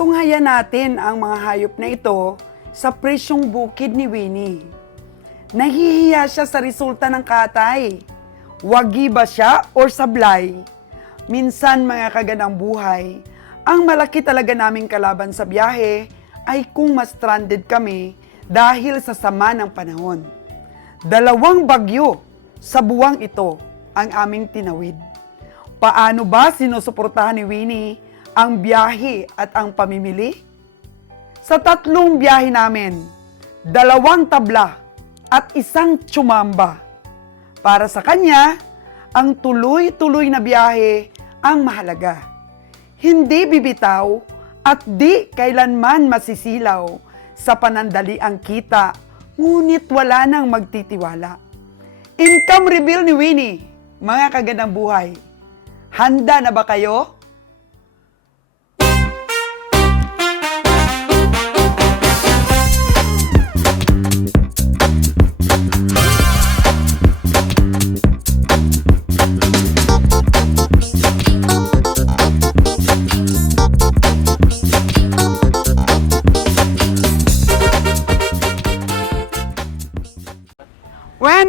Matunghayan natin ang mga hayop na ito sa presyong bukid ni Winnie. Nahihiya siya sa resulta ng katay. Wagi ba siya or sablay? Minsan mga kaganang buhay, ang malaki talaga naming kalaban sa biyahe ay kung ma-stranded kami dahil sa sama ng panahon. 2 bagyo sa buwang ito ang aming tinawid. Paano ba sinusuportahan ni Winnie ang biyahe at ang pamimili? Sa 3 biyahe namin, 2 tabla at 1 tsumamba. Para sa kanya, ang tuloy-tuloy na biyahe ang mahalaga. Hindi bibitaw at di kailanman masisilaw sa panandali ang kita, ngunit wala nang magtitiwala. Income reveal ni Winnie, mga kagandang buhay. Handa na ba kayo?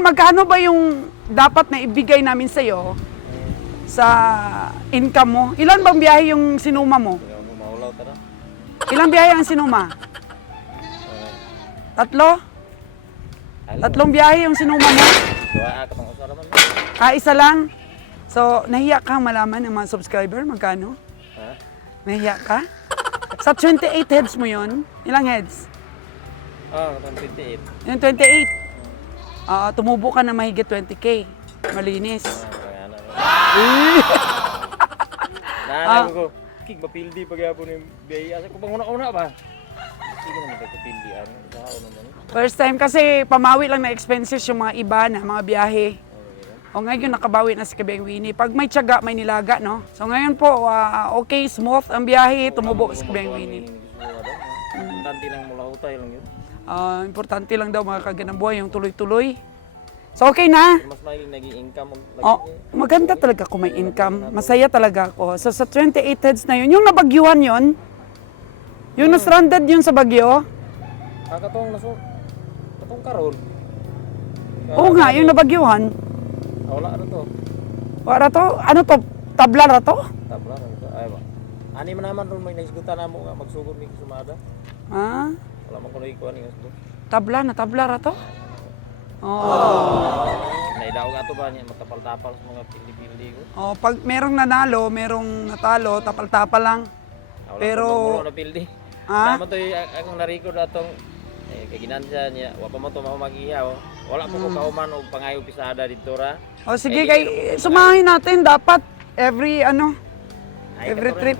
Magkano ba yung dapat na ibigay namin sa'yo sa income mo? Ilan bang biyahe yung sinuma mo? Ilang biyahe ang sinuma? 3? 3 biyahe yung sinuma mo? Isa lang? So, nahiya ka malaman ng mga subscriber? Magkano? Nahiya ka? Sa 28 heads mo yun? Ilang heads? 28. Yung 28? Tumubo ka na mahigit 20K. Malinis. Naalala ko, kik mapildi pagyapon yung biyahe. Asa ko bang una-una ba? Sige naman nagpapildi. First time kasi pamawi lang na expenses yung mga iba na mga biyahe. O ngayon nakabawi na si Kabeng Winnie. Pag may tiyaga, may nilaga, no? So ngayon po, okay, smooth ang biyahe, tumubo si Kabeng Winnie. Importante lang mula utay lang yun. Importante lang daw mga kaganang buhay, yung tuloy-tuloy. So okay na? Mas may naging income. Maganda talaga kung may income. Masaya talaga ako. So sa 28 heads na yun, yung nabagyuhan yun, yung na-stranded yun sa bagyo. Katong karon. Oo nga, yung nabagyuhan. Wala ano to? Wala to? Ano to? Tabla na to? Tabla na to. Ay ba. Ani man naman ron may naisgutan na mo nga magsugod ni sumada. Wala man ko ikuan ni gusto. Tabla na to? Naidaog ato ba niya matapal-tapal sa mga pildi-pildi ko. Pag merong nanalo, merong natalo, tapal-tapal lang. Pero na pildi. Tama to akong na-record atong kay ginansya niya, wa pa man to magiya Wala pa ko kauman og pangayo pisada dito ra. Sige kay sumahin natin dapat every trip.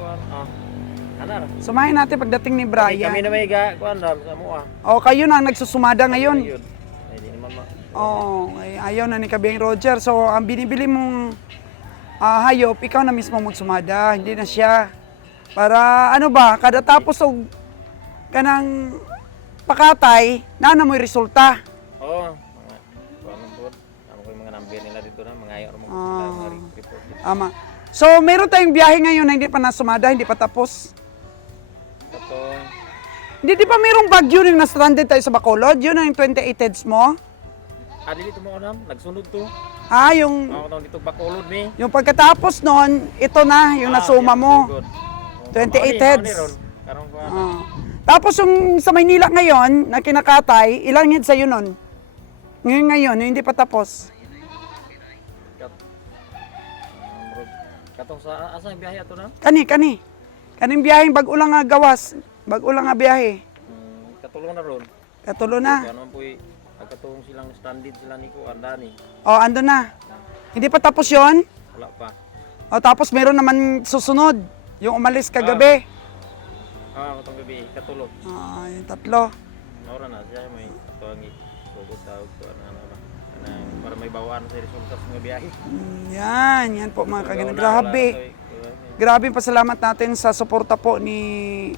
Sumahin natin pagdating ni Brian. Kami na may kuan ram sa mua. Kayo na nagsusumada ngayon. Ay di naman Ayaw na ni Kabeng Roger. So ang binibili mong hayop, ikaw na mismo magsumada, hindi na siya. Para kada tapos og kanang pakatay, na mo'y resulta. Mga number nila dito na, mga ayaw report. So, meron tayong biyahe ngayon na hindi pa nasumada, hindi pa tapos. Hindi di ba merong bagyo yung na-stranded tayo sa Bacolod? Yun ang 28 heads mo? Dili mo nagsunod to. Yung... dito Bacolod ni. Yung pagkatapos nun, ito na, yung nasuma mo. 28 heads. Tapos yung sa Maynila ngayon, na kinakatay, ilang heads sa'yo nun? Ngayon, yung hindi pa tapos. Katong sa asang biyahe ato na? Kaning biyaheng bag-ulang nga gawas, bag-ulang nga biyahe. Katulong na ron. Katulo na. Ano po pagkatulong silang stranded sila niko andani. Ando na. Hindi pa tapos 'yon? Wala pa. Tapos meron naman susunod, yung umalis kagabi. Katong gabi, katulog. Yung 3. Naura na siya may atuang isugot tawag ko para may bawaan sa resulta sa mga biyahe. Yan po mga kaganang. Grabe pasalamat natin sa suporta po ni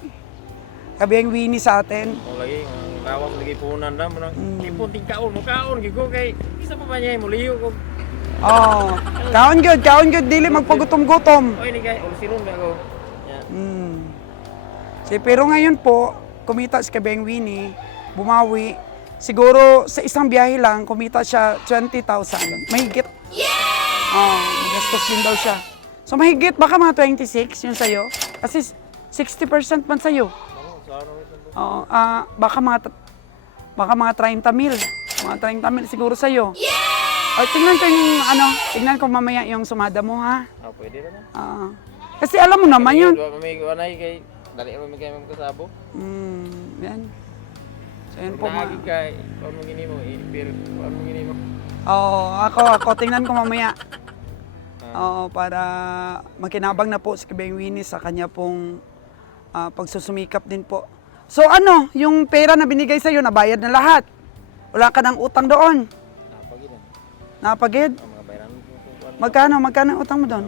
Kabeng Winnie sa atin. Lagi, kawas lagi punan na, ipon ting kaon gigo kay isa pa ba niya muliyo ko. Kaon good, dili magpagutom-gutom. Oy ni kay silong ako. Pero ngayon po, kumita si Kabeng Winnie, bumawi. Siguro sa isang biyahe lang, kumita siya 20,000. Mahigit. Magastos din daw siya. So mahigit, baka mga 26 yun sa'yo. Kasi 60% man sa'yo. Ano, sa ano ito po? Oo, baka mga 30 mil. Mga 30 mil siguro sa'yo. Ay, tingnan ko mamaya yung sumada mo, ha? Pwede rin na. Kasi alam mo naman yun. May wanay kay, dali mo may kayo kasabo. Yan. So, yan po Nagi kay, kung mo gini mo, kung mo gini mo. Oo, ako, tingnan ko mamaya. Oo, para makinabang na po si Kabeng Winnie sa kanya pong pagsusumikap din po. So ano, yung pera na binigay sa'yo, nabayad na lahat. Wala ka ng utang doon. Napagid na. Napagid? Ang mga bayaran mo kung Magkano ang utang mo doon?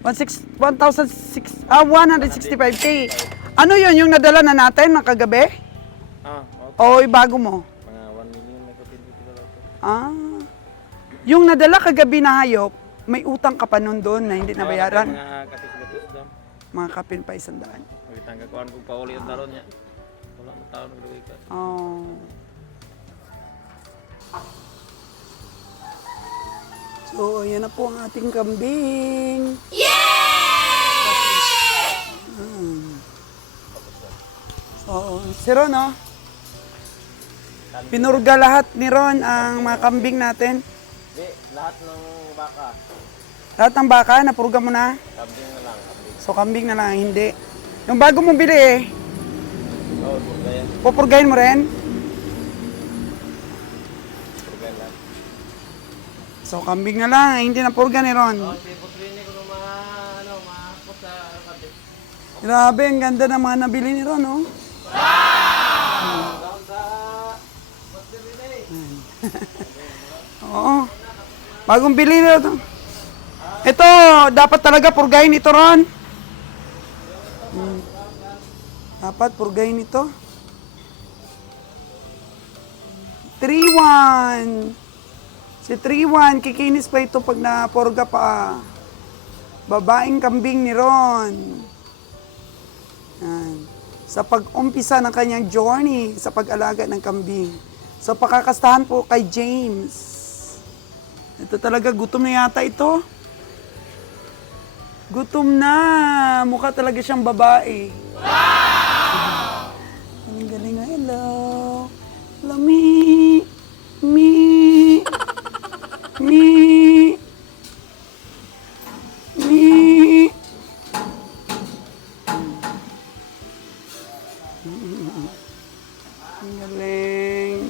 165. 165K. Ano yun, yung nadala na natin ng kagabi? O bago mo? Mga 1 million na kapit dito lang. Yung nadala kagabi na hayop, may utang ka pa nun doon na hindi nabayaran. Mga kapit-kapit doon. Mga kapin pa 100. Magitangga ko kung pauli yung taron niya. Wala mo taon naglagay ka. So, ayan na po ang ating kambing. So, si Ron, no? Pinurga lahat ni Ron ang mga kambing natin. Di, lahat ng baka. Lahat ng baka, napurga mo na. Kambing na lang. Kambing. So, kambing na lang, hindi. Yung bago mong bili eh, Oo, purga yan. pupurgahin mo rin. Purga lang. So, kambing na lang, hindi na purga ni Ron. Si Putrini ko nung mahapot sa kambing. Grabe, ang ganda ng mga nabili ni Ron, no? Oo. Bagong bili na ito. Ito, dapat talaga purgahin ito, Ron. Dapat purgahin ito. 3-1. Si 3-1, kikinis pa ito pag napurga pa. Babaeng kambing ni Ron. Yan. Sa pag-umpisa ng kanyang journey sa pag-alaga ng kambing. So, pakakastahan po kay James. Ito talaga, gutom na yata ito. Gutom na. Mukha talaga siyang babae. Wow! Galing nga. Hello. Hello, me. Me. Me. Me. Ang galing.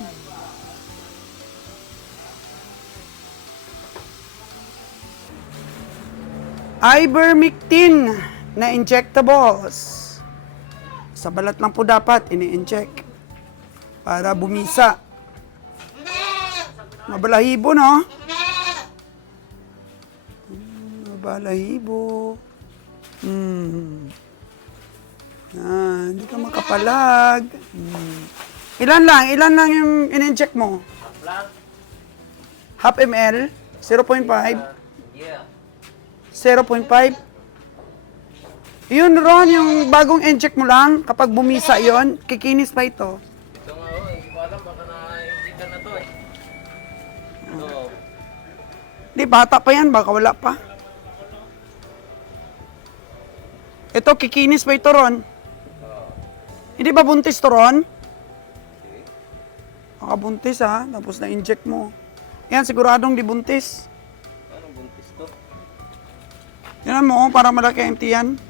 Ivermectin na injectables. Sa balat lang po dapat ini-inject para bumisa. Mabalahibo, no? Mabalahibo. Hindi ka makapalag. Ilan lang yung in-inject mo? Half ml? 0.5? Yeah. 0.5? Yun, Ron, yung bagong inject mo lang, kapag bumisa yon, kikinis pa ito. Ito nga, hindi ko alam, baka na-injikan na to eh. Oo. Di, bata pa yan, baka wala pa. Ito, kikinis pa ito, Ron. Hindi ba buntis to, Ron? Baka buntis, ha? Tapos na-inject mo. Yan, siguradong di buntis. Anong buntis to? Yan mo, para malaki ang tiyan.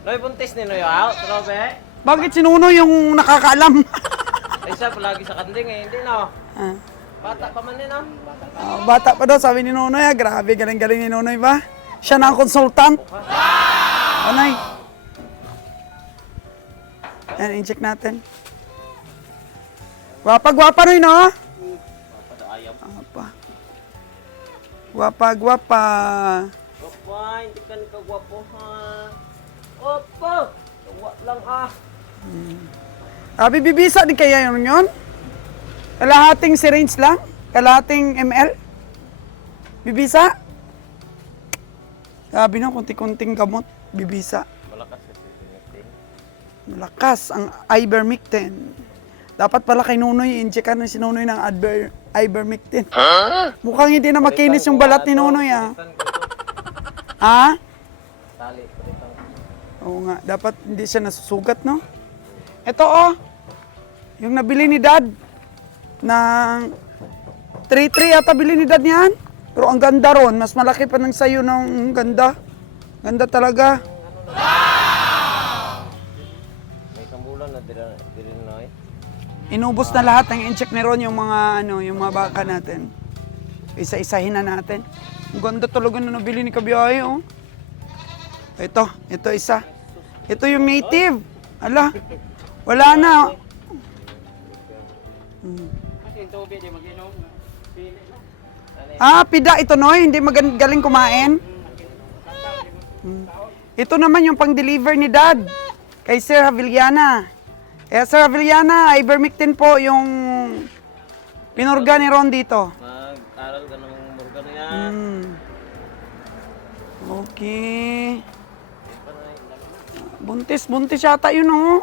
Loy, buntis ni Noy out, Robe? Bakit sinuno yung nakakaalam? Ay siya, palagi sa kanding eh, hindi no? Ah. Bata pa man din no? Bata pa. Bata pa daw, sabi ni Nonoy, grabe, galing-galing ni Nonoy ba? Siya na ang consultant. Anay. Yan, inject natin. Gwapa-gwapa rin, no? Bata da ayaw. Apa. Gwapa-gwapa. Opa, hindi ka nagkagwapo ha. Opa! Gawa lang ah. Bibisa din kaya yun? Kalahating syringe lang? Kalahating ml? Bibisa? Sabi na, kunti-kunting gamot. Bibisa. Malakas kasi. Malakas ang ivermectin. Dapat pala kay Nunoy, i-injectan na si Nunoy ng ivermectin. Mukhang hindi na makinis yung balat ni Nunoy, ah. Ha? Tali, palitan. Oo nga, dapat hindi siya nasusugat, no? Ito, oh. Yung nabili ni Dad. Ng 3-3 yata bili ni Dad niyan. Pero ang ganda ron. Mas malaki pa ng sayo ng ganda. Ganda talaga. May kambulan na diri na eh. Inubos na lahat ng incheck ni Ron yung mga, yung mga baka natin. Isa-isahin na natin. Ang ganda talaga na nabili ni Kabiyahe, oh. Ito isa. Ito yung native. Ala, wala na. Pida ito, Noy. Hindi magaling kumain. Ito naman yung pang-deliver ni Dad. Kay Sir Havillana. Sir Havillana, ivermectin po yung pinurga ni Ron dito. Mag-aral ka ng murga na yan. Okay. Buntis yata yun, oh.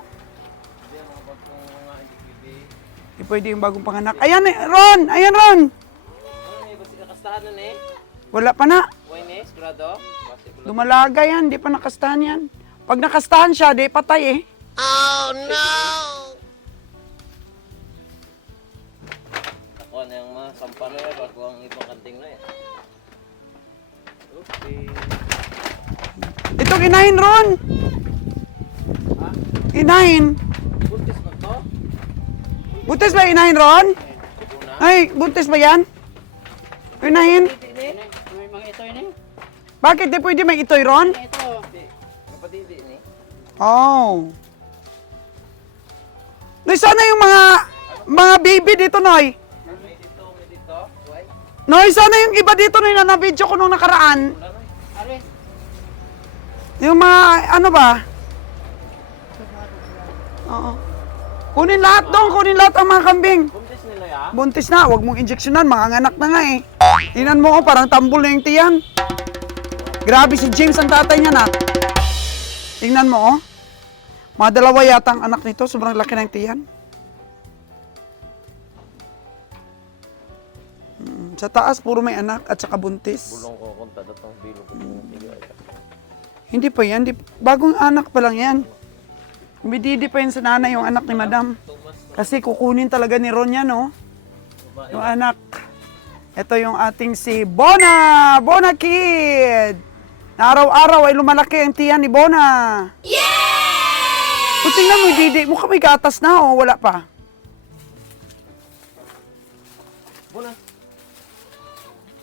Hindi pwede yung bagong panganak. Ayan, Ron! Ayan, Ron! Nakastahan na eh. Wala pa na. Why sigurado? Dumalaga yan, di pa nakastahan yan. Pag nakastahan siya, di patay eh. Oh no! Ako na yung mga sampan na yan, bago ang ibang kanting na yan. Okay. Ito, inahin, Ron! Inahin. Buntis ba to? Buntis ba inahin, Ron? Una? Ay, buntis ba yan? Inahin. May mga ito yun eh. Bakit di pwede may itoy, Ron? Ito. Kapatid ni? Oh. Noy, sana yung mga baby dito, Noy. May dito. Why? Noy, sana yung iba dito, Noy, na na-video ko nung nakaraan. Arin. Yung mga, ano ba? Oo. Kunin lahat doon, kunin lahat ang mga kambing. Buntis nila ya? Buntis na, wag mong injeksyonan, mga anak na nga eh. Tingnan mo, oh, parang tambol na yung tiyan. Grabe si James ang tatay niya na. Tingnan mo, oh. Mga dalawa yata ang anak nito, sobrang laki ng tiyan. Sa taas, puro may anak at saka buntis. Bulong ko kung tadatang bilog ko. Hindi pa yan, bagong anak pa lang yan. Bididi pa yun sa nanay yung anak ni Madam. Kasi kukunin talaga ni Ron yan, oh. Yung anak. Ito yung ating si Bona! Bona Kid! Na araw-araw ay lumalaki ang tiyan ni Bona. Yay! Kung tingnan mo, Didi, mukha may gatas na, oh. Wala pa. Buna!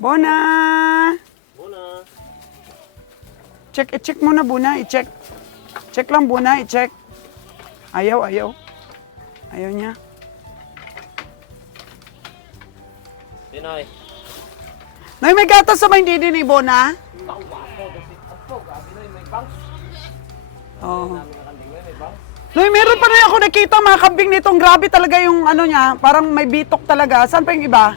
Bona! Buna! I-check mo na, Bona. I-check. Check lang, Bona. I-check. Ayaw. Ayaw niya. Pinoy! Nay, may gatas sa may Didi ni Bona? Oo. Noy, meron pa rin ako nakita mga kambing nitong grabe talaga yung ano niya, parang may bitok talaga. Saan pa yung iba?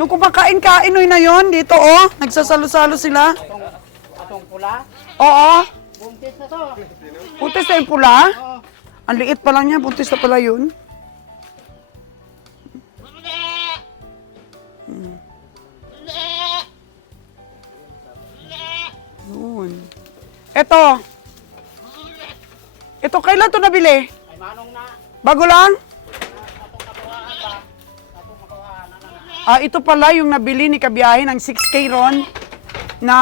Yung kumakain-kain Noy na yon dito oh, nagsasalo-salo sila. Atong pula. Oo, Buntis na to. buntis na yung pula. Oo. Ang liit pa lang niya, buntis na pala yun. Yun. Ito kailan to nabili? Ay manong na. Bago lang? Atong kakuhaan ba? Atong kakuhaan na. Ito pala yung nabili ni Kabiyahe ng 6K ron na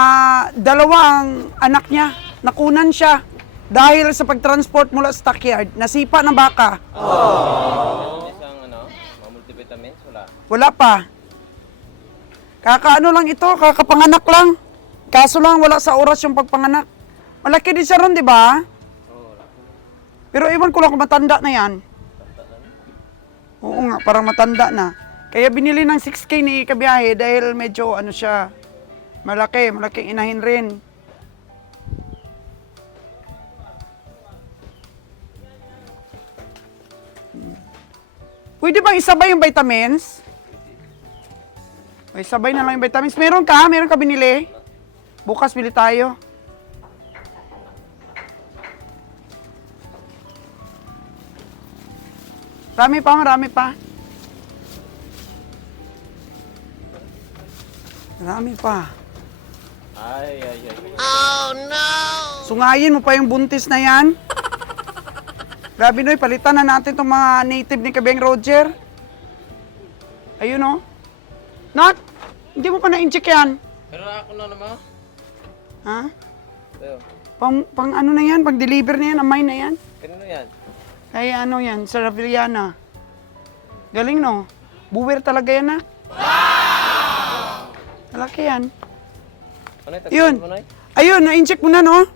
dalawang anak niya. Nakunan siya dahil sa pagtransport mula sa stockyard. Nasipa ng baka. Isang mga multivitamins, wala. Wala pa. Kakaano lang ito, kakapanganak lang. Kaso lang wala sa oras yung pagpanganak. Malaki din siya ron, di ba? Pero iwan ko lang kung matanda na yan. Oo nga, parang matanda na. Kaya binili ng 6K ni Kabiyahe dahil medyo ano siya, malaking inahin rin. Pwede bang isabay yung vitamins? O, isabay na lang yung vitamins. Meron ka binili? Bukas bili tayo. Marami pa, marami pa. Marami pa. Ay. Sungayin mo pa yung buntis na yan. Grabe Noy, palitan na natin itong mga native ni Kabeng Roger. Ayun o. Not, hindi mo pa na-incheck yan. Pero ako na naman. Ha? Pero, Pang ano na yan, pang deliver na yan, amay na yan. kanino yan? Kaya ano yan, sa Ravillana. Galing no? Buwer talaga yan na. Malaki yan. Ano yung Yun. mo na Ayun, na-incheck mo na no?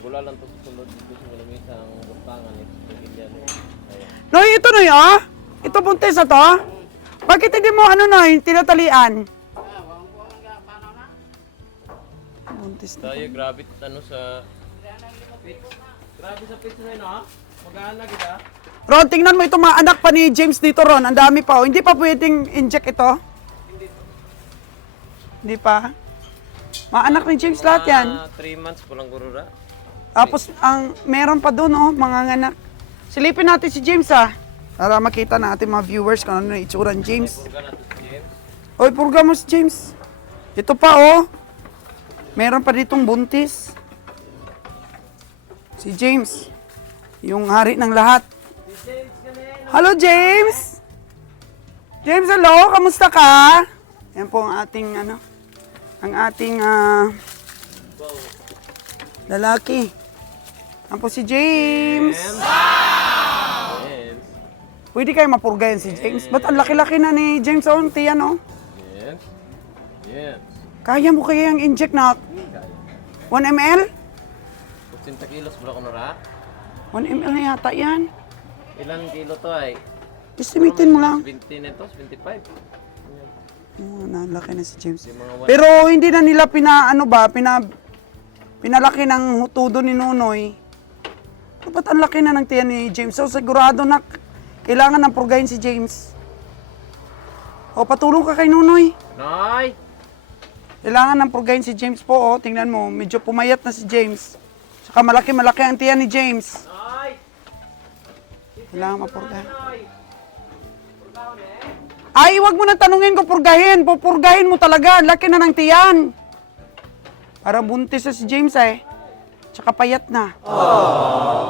Gula lang to sa sulod dito sa malamisa ang buntangan ito sa Pagilyan. Ayan. Noy, ito Noy oh. Ito buntis na to. Bakit hindi mo ano Noy, tinatalian? Buntis na. Tayo, grabe ano sa... Grabe sa pizza na yun, ha? Mag-aana kita. Ron, tingnan mo itong mga anak pa ni James dito Ron. Ang dami pa oh. Hindi pa pwedeng inject ito? Hindi pa? Mga anak ni James lahat yan. 3 months po lang gurura. Tapos, meron pa doon, oh, mga anak. Silipin natin si James, ah. Para makita natin mga viewers kung ano na itsura ni James. Purga natin si James. Oy, purga mo si James. Ito pa, oh. Meron pa ditong buntis. Si James. Yung hari ng lahat. Hello, James! James, hello! Kamusta ka? Yan po ang ating, lalaki. Yan po si James. James. Pwede kayo mapurgayan si James. Ba't ang laki-laki na ni James, oh? Tiyan, oh. James. James. Kaya mo kaya yung inject na 1 ml? 15 kilos pala ko nara. 1 ml na yata yan. Ilan kilo to ay? Estimatein mo lang. 20 nito, 25. Oh, nalaki na si James. Yung mga Pero hindi na nila pinalaki ng hutudo ni Nonoy. Ba't ang laki na ng tiyan ni James? So sigurado na kailangan ng purgahin si James. O, patulong ka kay Nonoy. Noy! Kailangan ng purgahin si James po, oh. Tingnan mo, medyo pumayat na si James. Saka malaki-malaki ang tiyan ni James. Noy! Kailangan mapurgahin. Ay, wag mo na tanungin kung purgahin. Pupurgahin mo talaga. Ang laki na ng tiyan. Parang buntis na si James eh. Tsaka payat na.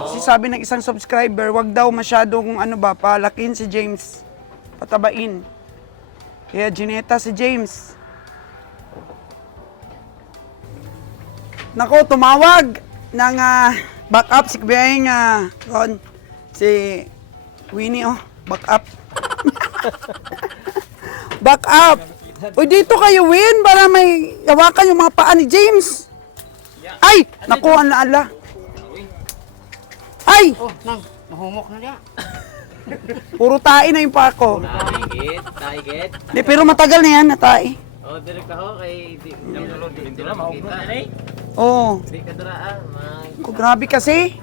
Kasi sabi ng isang subscriber, wag daw masyadong palakin si James. Patabain. Kaya gineta si James. Nako, tumawag ng backup si Kubayang Ron. Si Winnie, oh. Backup. Backup. Uy, dito kayo, Win, para may hawakan yung mga paa ni James. Ay! Naku, ala. Ay! Oh, nang, mahumok na niya. Puro tae na yung paa ko. Taigit. Di, pero matagal na yan, natai. Oh, direct ako kay Sulod dito na maubos na eh. Oo. Di ka dara Oh, grabe kasi.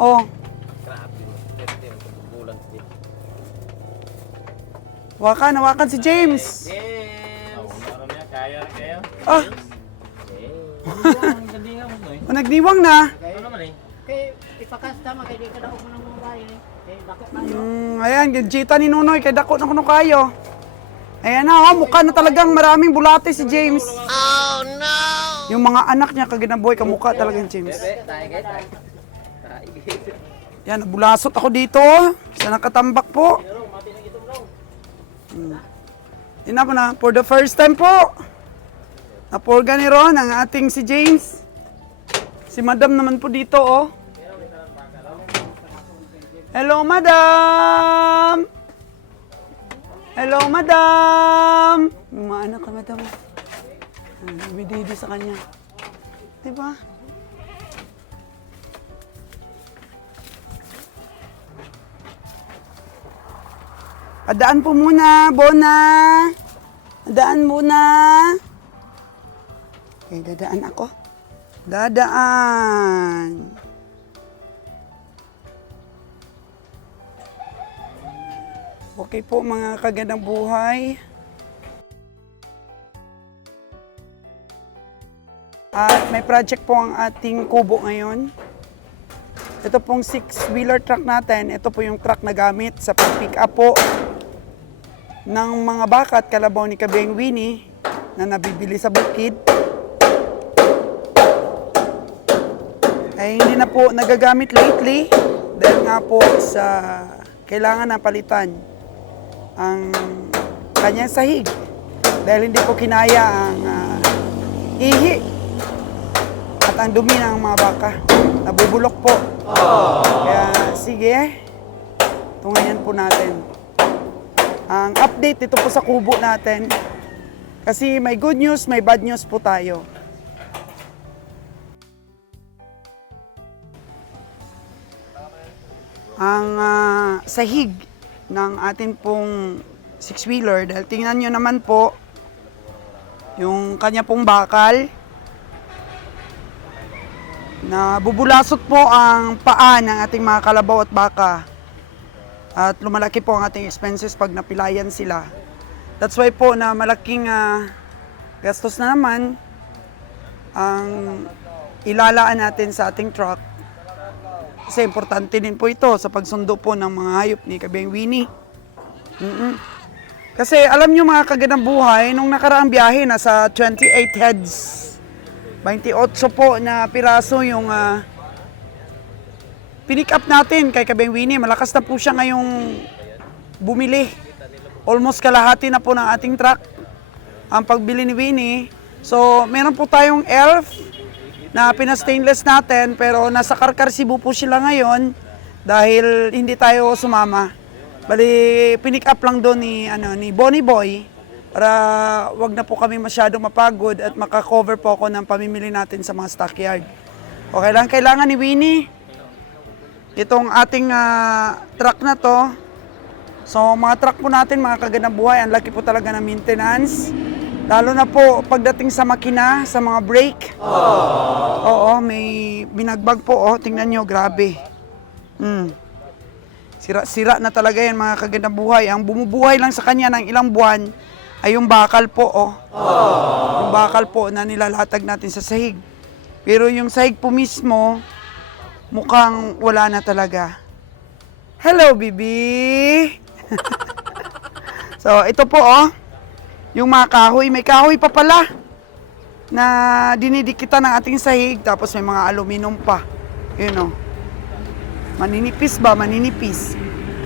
Oh, Grabe. Bulan dito. hawakan si James. James. Meron niya kaya na kayo. Ah, Ang ganda nga mo noy. nagdiwang na. Ano naman eh? Kay ipakasta kay di ka daw mo ng mga bahay. Kay bako kayo. Ayan, gita ni Nunoy, kay dako na kuno kayo. Ayan na, oh, mukha na talagang maraming bulate si James. Oh, no! Yung mga anak niya, kaginaboy, kamukha talagang James. Taigit. Yan, bulasot ako dito. Sa nakatambak po. Tingnan mo na, for the first time po. Napurga ni Ron ang ating si James. Si Madam naman po dito, oh. Hello, Madam! Hello, Madam! Yung mga anak ka, Madam. Bididi sa kanya. Diba? Padaan po muna, Bona. Dadaan muna. Okay, dadaan ako. Dadaan. Okay po mga kagandang buhay. At may project po ang ating kubo ngayon. Ito pong 6-wheeler truck natin, ito po yung truck na gamit sa pag-pick up po ng mga baka at kalabaw ni Kabeng Winnie na nabibili sa bukid. Ay hindi na po nagagamit lately dahil nga po sa kailangan na palitan ang kanyang sahig dahil hindi po kinaya ang ihi at ang dumi ng mga baka. Nabubulok po. Kaya sige, tungayan po natin ang update dito po sa kubo natin. Kasi may good news, may bad news po tayo. Ang sahig ng atin pong 6-wheeler, dahil tingnan nyo naman po, yung kanya pong bakal, na bubulasot po ang paa ng ating mga kalabaw at baka. At lumalaki po ang ating expenses pag napilayan sila. That's why po na malaking gastos na naman ang ilalaan natin sa ating truck. Kasi importante din po ito sa pagsundo po ng mga hayop ni Kabeng Winnie. Kasi alam nyo mga kagandang buhay, nung nakaraang biyahe, nasa 28 heads. 28 po na piraso yung pinick up natin kay Kabeng Winnie. Malakas na po siya ngayong bumili. Almost kalahati na po ng ating truck ang pagbili ni Winnie. So, meron po tayong Elf na pina-stainless natin pero nasa Karkar Cebu po sila ngayon dahil hindi tayo sumama. Bali, pinick up lang doon ni Bonnie Boy para wag na po kami masyadong mapagod at makakover po ako ng pamimili natin sa mga stockyard. Okay lang, kailangan ni Winnie itong ating truck na to. So, mga truck po natin, mga kagandang buhay, ang laki po talaga ng maintenance. Lalo na po pagdating sa makina, sa mga brake. Oo, may binagbag po. Oh, tingnan nyo, grabe. Sira-sira na talaga yan, mga kagandang buhay. Ang bumubuhay lang sa kanya ng ilang buwan ay yung bakal po. Oh. Yung bakal po na nilalatag natin sa sahig. Pero yung sahig po mismo, mukhang wala na talaga. Hello, baby! So, ito po, oh. Yung mga kahoy, may kahoy pa pala na dinidikitan ng ating sahig, tapos may mga aluminum pa. Yun o. Maninipis ba? Maninipis.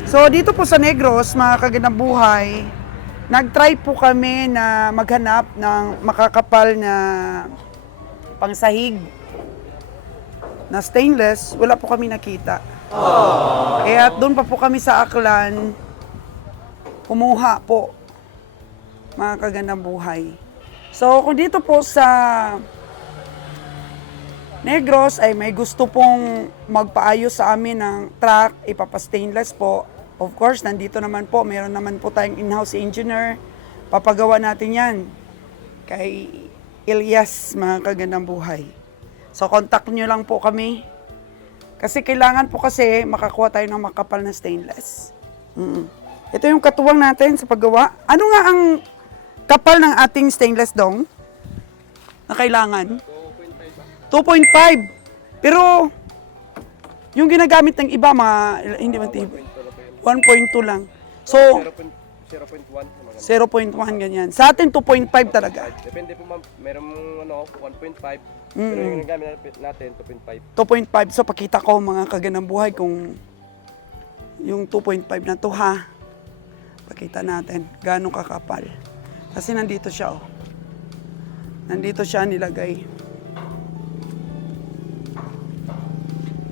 So, dito po sa Negros, mga kagandang buhay, nag-try po kami na maghanap ng makakapal na pangsahig na stainless. Wala po kami nakita. Kaya doon pa po kami sa Aklan, kumuha po, mga kagandang buhay. So, kung dito po sa Negros ay may gusto pong magpaayos sa amin ng truck, ipapa-stainless po. Of course, nandito naman po, meron naman po tayong in-house engineer. Papagawa natin yan kay Elias, mga kagandang buhay. So, contact nyo lang po kami. Kasi kailangan po kasi makakuha tayo ng makapal na stainless. Ito yung katuwang natin sa paggawa. Ano nga ang kapal ng ating stainless dong na kailangan? 2.5. Pero yung ginagamit ng iba, hindi man 1.2 lang. So, 0.1 ganyan. Sa atin, 2.5 talaga. Depende po ma'am, merong 1.5. Pero yung ginagamit natin, 2.5. 2.5. So, pakita ko mga kagandang buhay kung yung 2.5 na to ha. Pakita natin gaano kakapal. Kasi nandito siya, oh. Nandito siya nilagay.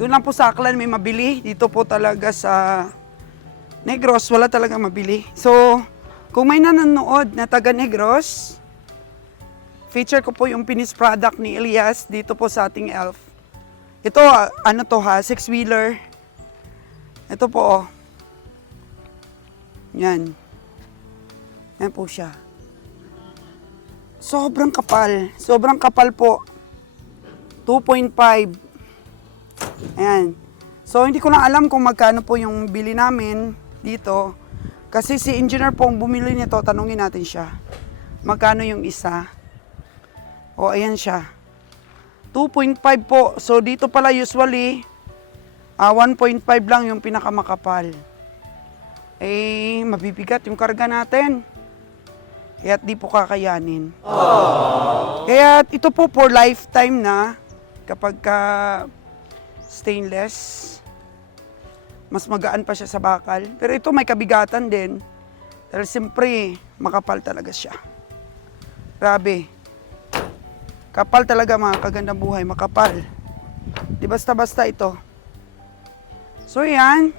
Doon lang po sa Aklan may mabili. Dito po talaga sa Negros, wala talaga mabili. So, kung may nanonood na taga Negros, feature ko po yung finished product ni Elias dito po sa ating Elf. Ito, ano to ha, 6-wheeler. Ito po, oh. Yan. Yan po siya. Sobrang kapal. Sobrang kapal po. 2.5. Ayan. So, hindi ko na alam kung magkano po yung bili namin dito. Kasi si engineer po ang bumili nito, tanungin natin siya. Magkano yung isa? O, ayan siya. 2.5 po. So, dito pala usually, 1.5 lang yung pinakamakapal. Eh, mabibigat yung karga natin. Kaya di po kakayanin. Kaya ito po for lifetime na kapag stainless. Mas magaan pa siya sa bakal. Pero ito may kabigatan din. Dahil siyempre, makapal talaga siya. Grabe. Kapal talaga mga kagandang buhay, makapal. Di basta-basta ito. So yan.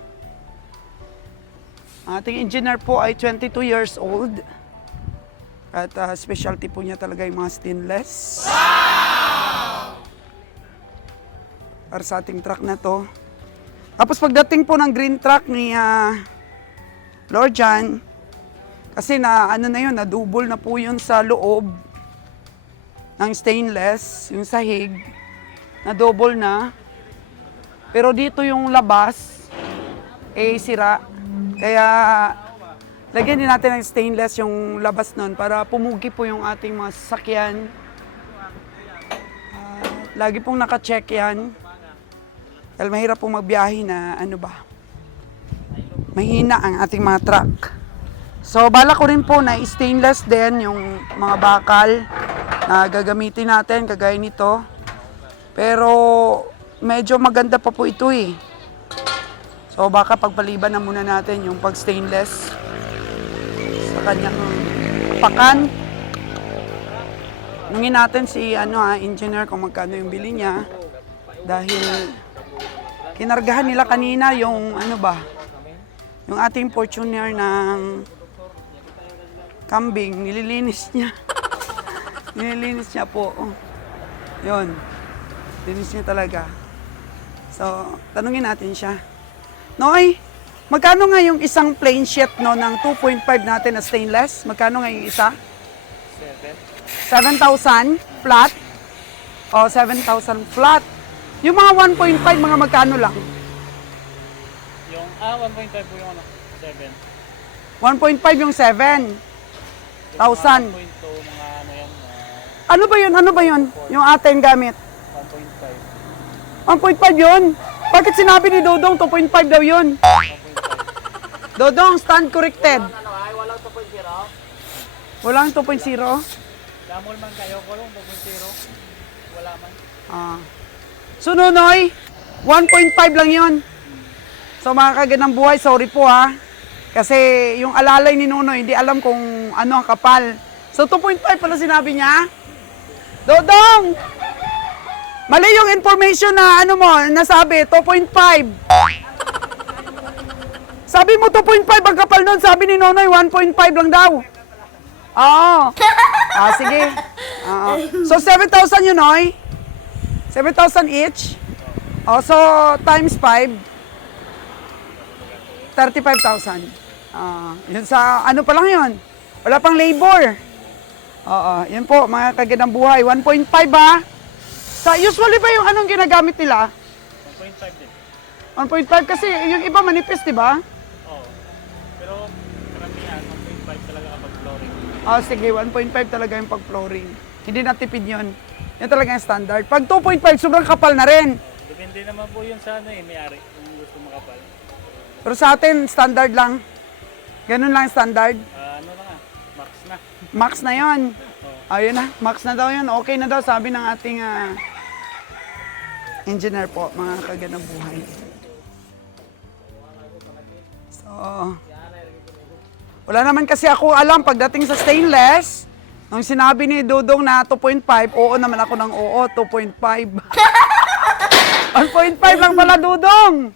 Ating engineer po ay 22 years old. At specialty po niya talaga yung mga stainless. Para sa ating truck na to. Tapos pagdating po ng green truck ni Lord John, kasi na ano na yun, na-double na po yun sa loob ng stainless, yung sahig, na-double na. Pero dito yung labas, eh sira. Kaya lagyan din natin ng stainless yung labas nun para pumugi po yung ating mga sasakyan. Lagi pong naka-check yan. Dahil mahirap pong magbiyahe na mahina ang ating mga truck. So bala ko rin po na stainless din yung mga bakal na gagamitin natin kagaya nito. Pero medyo maganda pa po ito eh. So baka pagpaliban na muna natin yung pag stainless sa kanyang pakan. Nungin natin si engineer kung magkano yung bili niya. Dahil kinargahan nila kanina yung yung ating Fortuner ng kambing, nililinis niya. Nililinis niya po. Yun. Linis niya talaga. So, tanungin natin siya. Noy, magkano nga yung isang plain sheet ng 2.5 natin na stainless? Magkano nga yung isa? 7,000 flat? O, 7,000 flat. Yung mga 1.5, mga magkano lang? Yung 1.5 po yung 7. 1.5 yung 7,000. 1.2 mga yan. Ano ba yun? Yung ating gamit? 1.5. 1.5 yun? Bakit sinabi ni Dodong 2.5 daw yun? Dodong, stand corrected. Walang 2.0. Walang 2.0? Damol man kayo, walang 2.0. Wala man. So, Nonoy, 1.5 lang yun. So, mga kagandang buhay, sorry po ha. Kasi yung alalay ni Nonoy, hindi alam kung ano ang kapal. So, 2.5 pala sinabi niya. Dodong! Mali yung information na nasabi, 2.5. Sabi mo 2.5 ang kapal nun, sabi ni Nonoy 1.5 lang daw. Oo. Sige. So 7,000 yun, Noy. 7,000 each. So times 5. 35,000. Yun sa pa lang yun. Wala pang labor. Yun po, mga kagandang buhay. 1.5 ba? Usually ba yung anong ginagamit nila? 1.5 din. 1.5 kasi yung iba manipis, di ba? Oo. Pero karamihan, 1.5 talaga kapag flooring. Sige, 1.5 talaga yung pag-flooring. Hindi natipid yun. Yan talaga yung standard. Pag 2.5, sobrang kapal na rin. Depende naman po yun sa may-ari. Kung gusto makapal. Pero sa atin, standard lang. Ganun lang yung standard. Max na. Max na yun. Ayun na, max na daw yun. Okay na daw, sabi ng ating engineer po, mga kagandang buhay. So, wala naman kasi ako alam pagdating sa stainless. Nung sinabi ni Dodong na 2.5, oo naman ako ng oo, 2.5. 1.5 lang pala, Dodong.